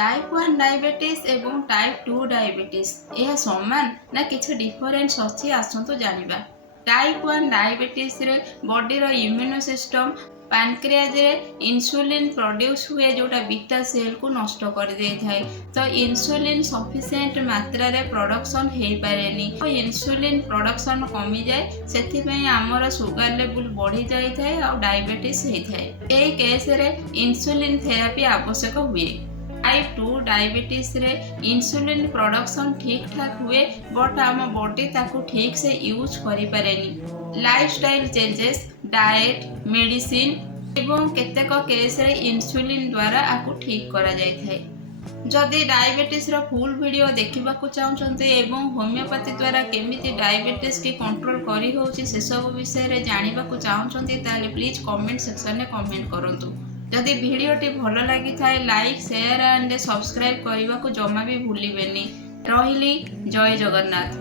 Type 1 diabetes एवं type 2 diabetes यह समान ना किसी डिफरेंस अच्छी आसतु जानिबा। टाइप 1 डायबिटीज रे बॉडी रो इम्यूनो सिस्टम पैनक्रियाज रे इंसुलिन प्रोड्यूस हुए जोटा बीटा सेल को नष्ट कर दे थाए। तो इंसुलिन सफिशिएंट मात्रा रे प्रोडक्शन हे पारेनी। तो इंसुलिन प्रोडक्शन कमी जाए सेथि पई हमर शुगर लेवल बढ़ी जाई थाए और डायबिटीज हे थाए। एई केस रे इंसुलिन थेरेपी आवश्यक हुए। टाइप 2 डायबिटीज रे इंसुलिन प्रोडक्शन ठीक ठाक हुए बट आम बॉडी ताको ठीक से यूज करि पारेनी। लाइफस्टाइल चेंजेस डाएट मेडिसिन एवं केतेक केस रे इंसुलिन द्वारा आकु ठीक करा जाय थाए। जदि डायबिटीज रो फुल वीडियो देखिबा को चाहउछन्ते एवं होमियोपैथी द्वारा केमिति डायबिटीज के कंट्रोल करी होउची से सब विषय रे जानिबा को चाहउछन्ते ताले प्लीज कमेंट सेक्शन में कमेंट करंतु। जदि भिडियोटी भल लगी थाए लाइक शेयर एंड सब्सक्राइब करने को जमा भी भूलिबेनी। रहिली जय जगन्नाथ।